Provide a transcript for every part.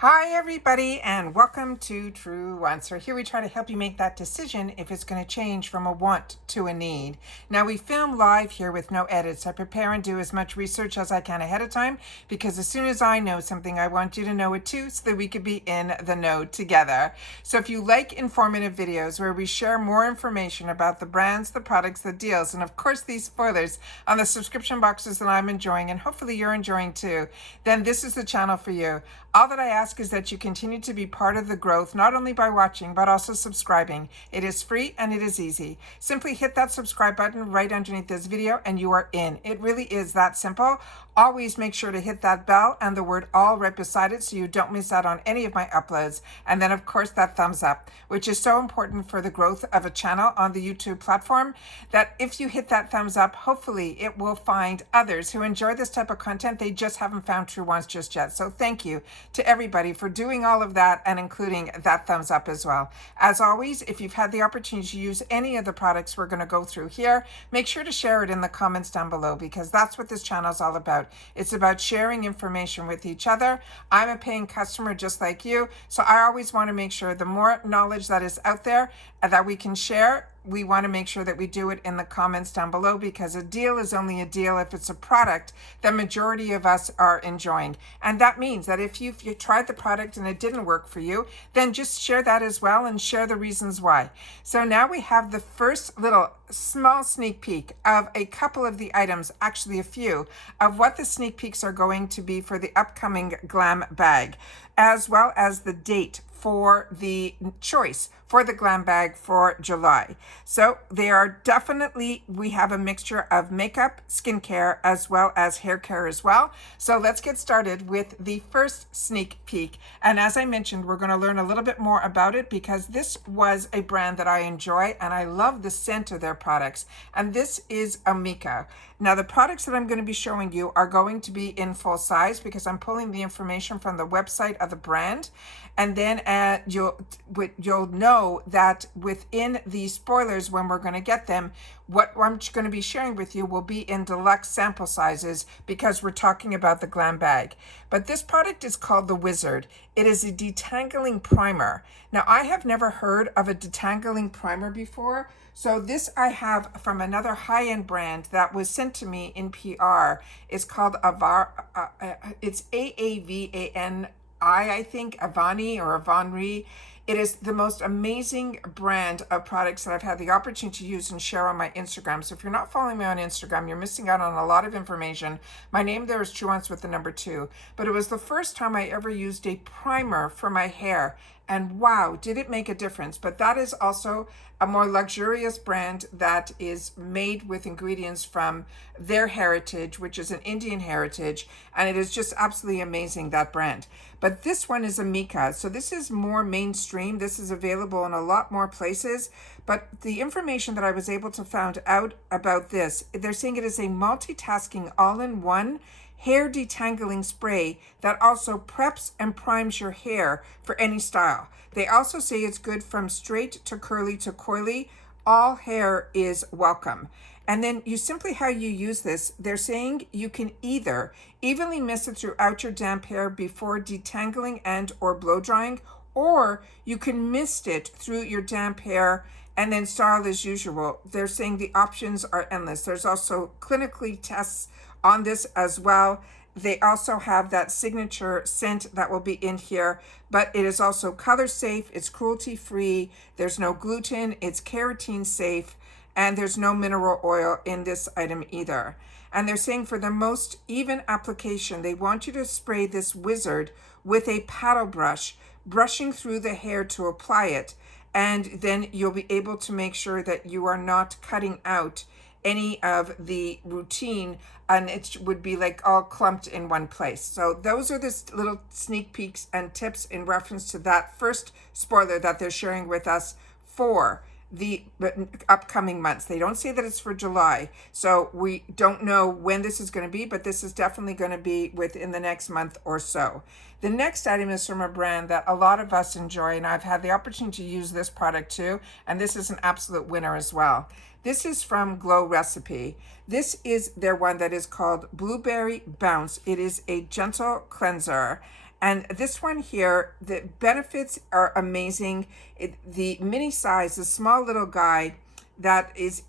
Hi everybody and welcome to Truewants. So here we try to help you make that decision if it's going to change from a want to a need. Now we film live here with no edits. I prepare and do as much research as I can ahead of time because as soon as I know something, I want you to know it too so that we could be in the know together. So if you like informative videos where we share more information about the brands, the products, the deals, and of course these spoilers on the subscription boxes that I'm enjoying and hopefully you're enjoying too, then this is the channel for you. All that I ask is that you continue to be part of the growth, not only by watching, but also subscribing. It is free and it is easy. Simply hit that subscribe button right underneath this video and you are in. It really is that simple. Always make sure to hit that bell and the word all right beside it so you don't miss out on any of my uploads. And then of course that thumbs up, which is so important for the growth of a channel on the YouTube platform, that if you hit that thumbs up, hopefully it will find others who enjoy this type of content. They just haven't found Truewants just yet. So thank you to everybody for doing all of that and including that thumbs up as well. As always, if you've had the opportunity to use any of the products we're going to go through here, make sure to share it in the comments down below because that's what this channel is all about. It's about sharing information with each other. I'm a paying customer just like you, so I always want to make sure the more knowledge that is out there that we can share, we want to make sure that we do it in the comments down below because a deal is only a deal if it's a product the majority of us are enjoying. And that means that if you tried the product and it didn't work for you, then just share that as well and share the reasons why. So now we have the first little small sneak peek of a couple of the items, actually a few, of what the sneak peeks are going to be for the upcoming GlamBag, as well as the date for the choice for the GlamBag for July. So they are definitely, we have a mixture of makeup, skincare, as well as hair care as well. So let's get started with the first sneak peek. And as I mentioned, we're going to learn a little bit more about it because this was a brand that I enjoy and I love the scent of their products. And this is Amika. Now the products that I'm going to be showing you are going to be in full size because I'm pulling the information from the website of the brand. And then you'll know that within the spoilers, when we're going to get them, what I'm going to be sharing with you will be in deluxe sample sizes because we're talking about the GlamBag. But this product is called the Wizard. It is a detangling primer. Now, I have never heard of a detangling primer before. So this I have from another high-end brand that was sent to me in PR. It's called it's Aavani, I think, Avani or Avanri. It is the most amazing brand of products that I've had the opportunity to use and share on my Instagram. So if you're not following me on Instagram, you're missing out on a lot of information. My name there is Truewants with the number 2. But it was the first time I ever used a primer for my hair. And wow, did it make a difference. But that is also a more luxurious brand that is made with ingredients from their heritage, which is an Indian heritage. And it is just absolutely amazing, that brand. But this one is Amika. So this is more mainstream. This is available in a lot more places. But the information that I was able to find out about this, they're saying it is a multitasking all-in-one hair detangling spray that also preps and primes your hair for any style. They also say it's good from straight to curly to coily. All hair is welcome. And then you simply, how you use this, they're saying you can either evenly mist it throughout your damp hair before detangling and or blow drying, or you can mist it through your damp hair and then style as usual. They're saying the options are endless. There's also clinically tests on this as well. They also have that signature scent that will be in here, but it is also color safe, it's cruelty free, there's no gluten, it's keratin safe, and there's no mineral oil in this item either. And they're saying for the most even application, they want you to spray this Wizard with a paddle brush, brushing through the hair to apply it. And then you'll be able to make sure that you are not cutting out any of the routine and it would be like all clumped in one place. So those are the little sneak peeks and tips in reference to that first spoiler that they're sharing with us for the upcoming months. They don't say that it's for July, so we don't know when this is going to be, but this is definitely going to be within the next month or so. The next item is from a brand that a lot of us enjoy, and I've had the opportunity to use this product too, and this is an absolute winner as well. This is from Glow Recipe. This is their one that is called Blueberry Bounce. It is a gentle cleanser. And this one here, the benefits are amazing. The mini size, the small little guy that is,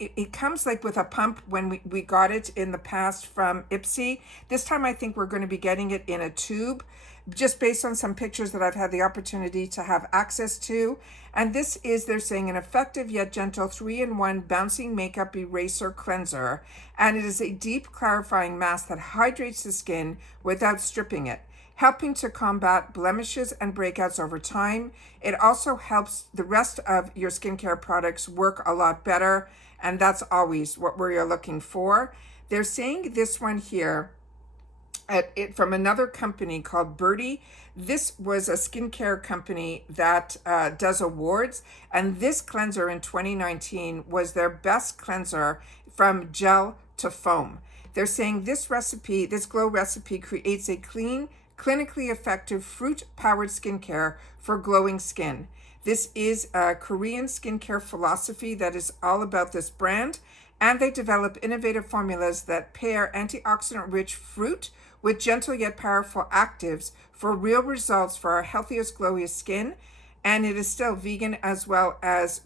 it comes like with a pump when we got it in the past from IPSY. This time I think we're going to be getting it in a tube, just based on some pictures that I've had the opportunity to have access to. And this is, they're saying, an effective yet gentle 3-in-1 bouncing makeup eraser cleanser. And it is a deep clarifying mask that hydrates the skin without stripping it, helping to combat blemishes and breakouts over time. It also helps the rest of your skincare products work a lot better, and that's always what we're looking for. They're saying this one here, from another company called Birdie. This was a skincare company that does awards, and this cleanser in 2019 was their best cleanser from gel to foam. They're saying this recipe, this glow recipe, creates a clean, clinically effective fruit-powered skincare for glowing skin. This is a Korean skincare philosophy that is all about this brand, and they develop innovative formulas that pair antioxidant-rich fruit with gentle yet powerful actives for real results for our healthiest, glowiest skin. And it is still vegan as well as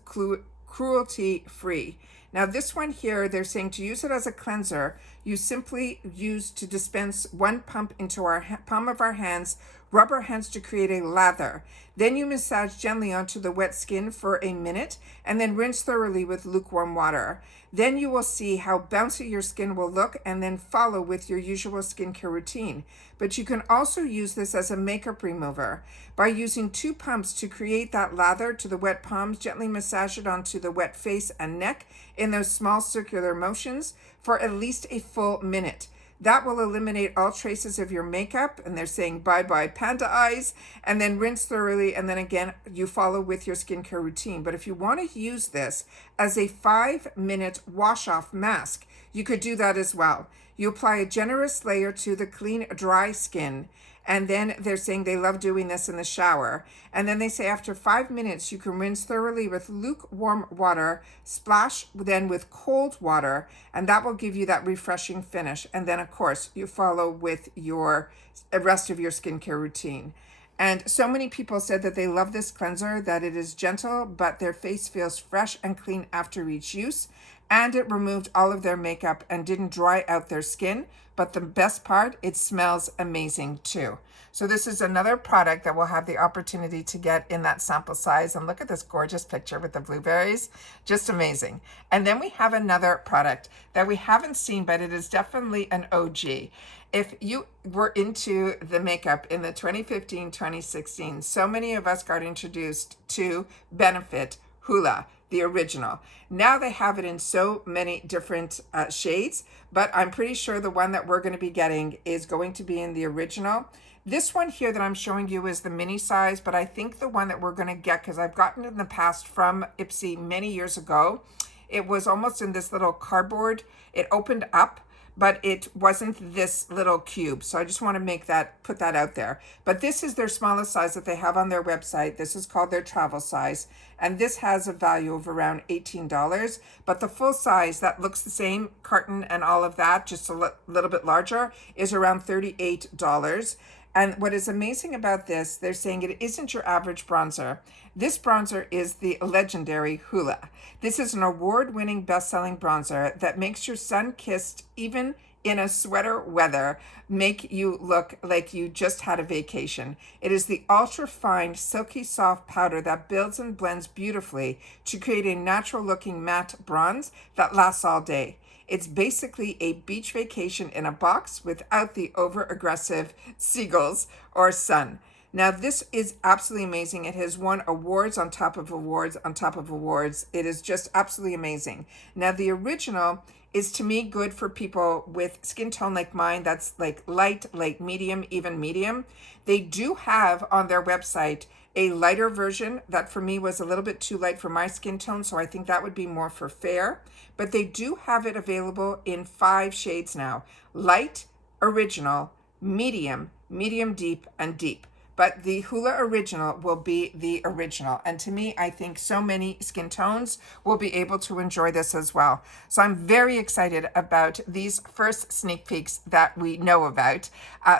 cruelty-free. Now this one here, they're saying to use it as a cleanser, you simply use to dispense one pump into our palm of our hands, rub our hands to create a lather. Then you massage gently onto the wet skin for a minute and then rinse thoroughly with lukewarm water. Then you will see how bouncy your skin will look, and then follow with your usual skincare routine. But you can also use this as a makeup remover. By using 2 pumps to create that lather to the wet palms, gently massage it onto the wet face and neck in those small circular motions for at least a full minute. That will eliminate all traces of your makeup, and they're saying bye-bye panda eyes, and then rinse thoroughly, and then again, you follow with your skincare routine. But if you want to use this as a 5-minute wash-off mask, you could do that as well. You apply a generous layer to the clean, dry skin, and then they're saying they love doing this in the shower. And then they say after 5 minutes, you can rinse thoroughly with lukewarm water, splash then with cold water, and that will give you that refreshing finish. And then, of course, you follow with your rest of your skincare routine. And so many people said that they love this cleanser, that it is gentle, but their face feels fresh and clean after each use. And it removed all of their makeup and didn't dry out their skin. But the best part, it smells amazing too. So this is another product that we'll have the opportunity to get in that sample size. And look at this gorgeous picture with the blueberries, just amazing. And then we have another product that we haven't seen, but it is definitely an OG. If you were into the makeup in the 2015, 2016, so many of us got introduced to Benefit Hoola, the original. Now they have it in so many different shades, but I'm pretty sure the one that we're going to be getting is going to be in the original. This one here that I'm showing you is the mini size, but I think the one that we're going to get, because I've gotten it in the past from IPSY many years ago, it was almost in this little cardboard. It opened up, but it wasn't this little cube. So I just want to put that out there. But this is their smallest size that they have on their website. This is called their travel size. And this has a value of around $18. But the full size that looks the same, carton and all of that, just a little bit larger, is around $38. And what is amazing about this, they're saying it isn't your average bronzer. This bronzer is the legendary Hoola. This is an award-winning best-selling bronzer that makes your sun-kissed, even in a sweater weather, make you look like you just had a vacation. It is the ultra-fine, silky soft powder that builds and blends beautifully to create a natural-looking matte bronze that lasts all day. It's basically a beach vacation in a box without the over-aggressive seagulls or sun. Now, this is absolutely amazing. It has won awards on top of awards on top of awards. It is just absolutely amazing. Now, the original is, to me, good for people with skin tone like mine, that's like light, medium, even medium. They do have on their website a lighter version that for me was a little bit too light for my skin tone, so I think that would be more for fair. But they do have it available in 5 shades now: light, original, medium, medium deep, and deep. but the Hoola Original will be the original. And to me, I think so many skin tones will be able to enjoy this as well. So I'm very excited about these first sneak peeks that we know about.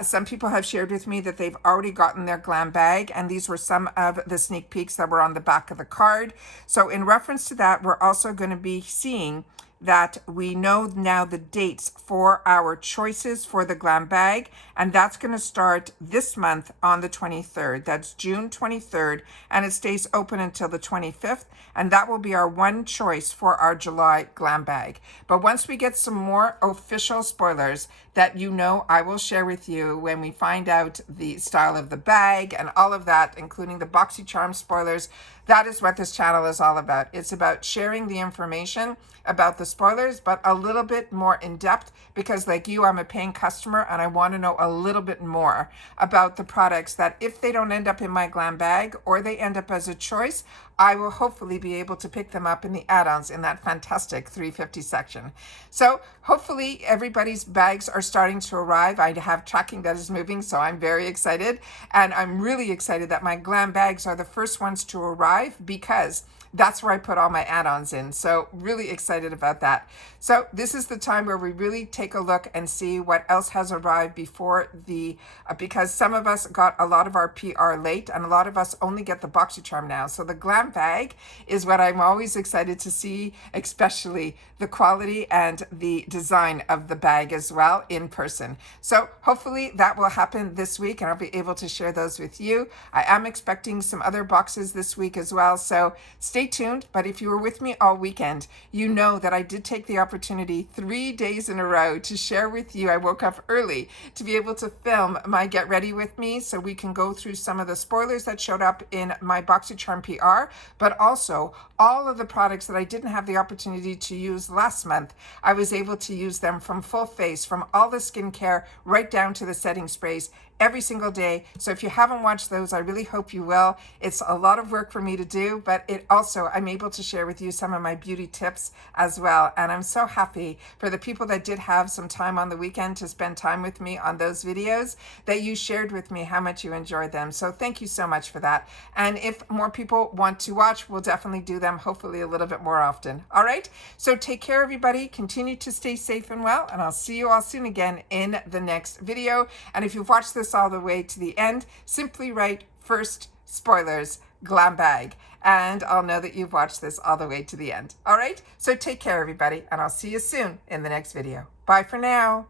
Some people have shared with me that they've already gotten their GlamBag, and these were some of the sneak peeks that were on the back of the card. So in reference to that, we're also going to be seeing that we know now the dates for our choices for the GlamBag, and that's going to start this month on the 23rd. That's June 23rd, and it stays open until the 25th, and that will be our one choice for our July GlamBag. But once we get some more official spoilers that you know I will share with you when we find out the style of the bag and all of that, including the BoxyCharm spoilers, that is what this channel is all about. It's about sharing the information about the spoilers, but a little bit more in depth, because like you, I'm a paying customer and I want to know a little bit more about the products that if they don't end up in my GlamBag or they end up as a choice, I will hopefully be able to pick them up in the add-ons in that fantastic 350 section. So hopefully everybody's bags are starting to arrive. I have tracking that is moving, so I'm very excited. And I'm really excited that my GlamBags are the first ones to arrive, because that's where I put all my add-ons in. So really excited about that. So this is the time where we really take a look and see what else has arrived before the, because some of us got a lot of our PR late and a lot of us only get the BoxyCharm now. So the GlamBag is what I'm always excited to see, especially the quality and the design of the bag as well in person. So hopefully that will happen this week and I'll be able to share those with you. I am expecting some other boxes this week as well. So stay tuned. But if you were with me all weekend, you know that I did take the opportunity 3 days in a row to share with you. I woke up early to be able to film my Get Ready With Me so we can go through some of the spoilers that showed up in my BoxyCharm PR, but also all of the products that I didn't have the opportunity to use last month. I was able to use them from full face, from all the skincare right down to the setting sprays, every single day. So if you haven't watched those, I really hope you will. It's a lot of work for me to do, but it also, I'm able to share with you some of my beauty tips as well. And I'm so happy for the people that did have some time on the weekend to spend time with me on those videos, that you shared with me how much you enjoyed them. So thank you so much for that. And if more people want to watch, we'll definitely do them, hopefully a little bit more often. All right. So take care, everybody. Continue to stay safe and well, and I'll see you all soon again in the next video. And if you've watched this all the way to the end, simply write first spoilers GlamBag, and I'll know that you've watched this all the way to the end. All right, so take care, everybody, and I'll see you soon in the next video. Bye for now.